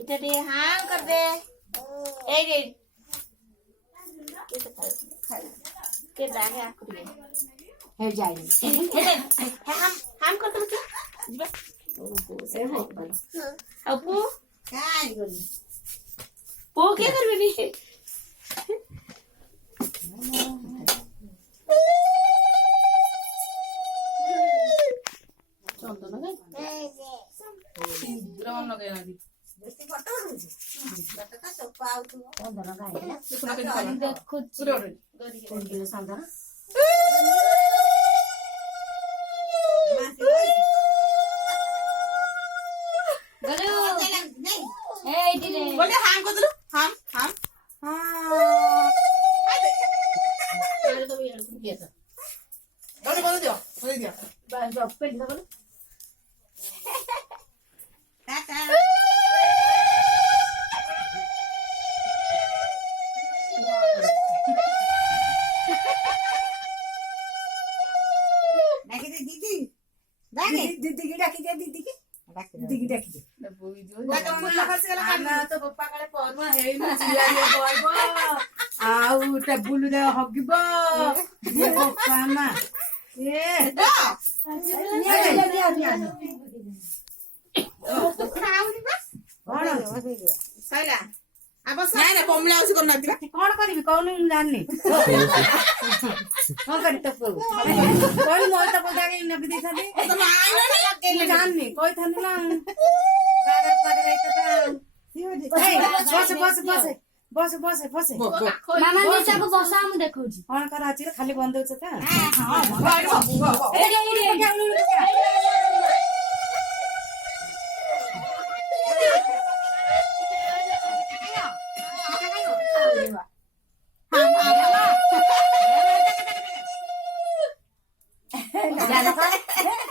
इधर दे हाँ कर दे ए रे के दागे आपको दे हे जाई हम कर दो जीवा से हो अपू काय गली पो क्या करबे नी चंदन द्रवन लगे ना दी बेटी फटो होउची बेटा का सोपा आउतु चंदन गाइला देखो कोन चंदन गलो ए इटी रे बोले हम को दलो हम हां अरे तो ये किया था बोले दियो बस जब पे दो टाटा डाकी दे दीदी डाकी दीदी की डाकी दे दीदी की दीदी की डाकी दे लागा फुल खर्च गला काना तो पप्पा काले पर्व हेइ न चिलाले बयबो आउ टेबुल रे हगिबो ये पप्पा ना ए सैला अब नाइ ना पमला आउसी कोन नदिबा कौन करी कौन जाननी कौन करी तो कोई मोर तो बोल दागे नबी देखा तो आइ न लगे जाननी कोई थाने ना कागज पारे रहता बस मामा नीचा को बसा हम देखौ छी कौन कर आछि रे खाली बंद होछ त हां ए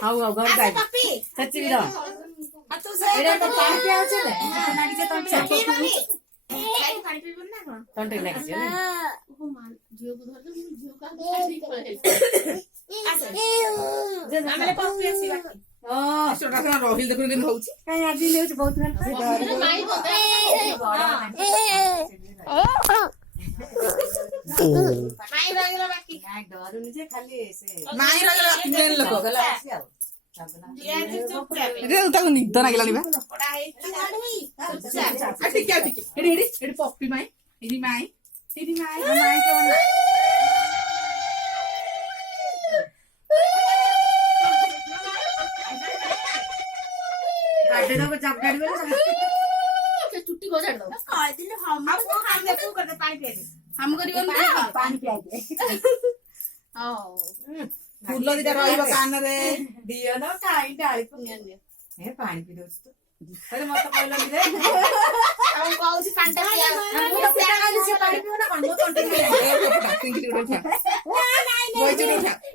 हाउ घर गाई पप्पी सच्ची बिरा आ तो से एरे तो पानी पियाउ छ ले नाडी के तंटे पानी पीबन ना कोन तंटे लागि छ ओ मान जियो को धर दो जियो का ठीक पड़े हमले पप्पी आसी बाकी ओ छोटा छोटा रोहिल देखो केन होउची काई आदि लेउ बहुत खान माई को माई रहिला बाकी नाइ डरुनी जे खाली से माई रगला मेन लोक गला आसी आउ रे उता निद ना गेला निबा पड़ा है आ ठीक है एडी पप्पी माई एडी माई माई को ना आडे तो जब गाड़ी में के छुट्टी को छाड़ दो कह दिन हम देखो करते पानी पिए हम करियो ना पानी पिया दे हां फूल दिटा रहइबो कान रे दियो न काई डाली पुण्य हे पानी पी दोस्त अरे मत कहलो रे हम कहू छी कांटा पिया हम तो पिया गाली से पानी पियो ना कोन मो तंटे ए पप्पा किंग उठा ना ना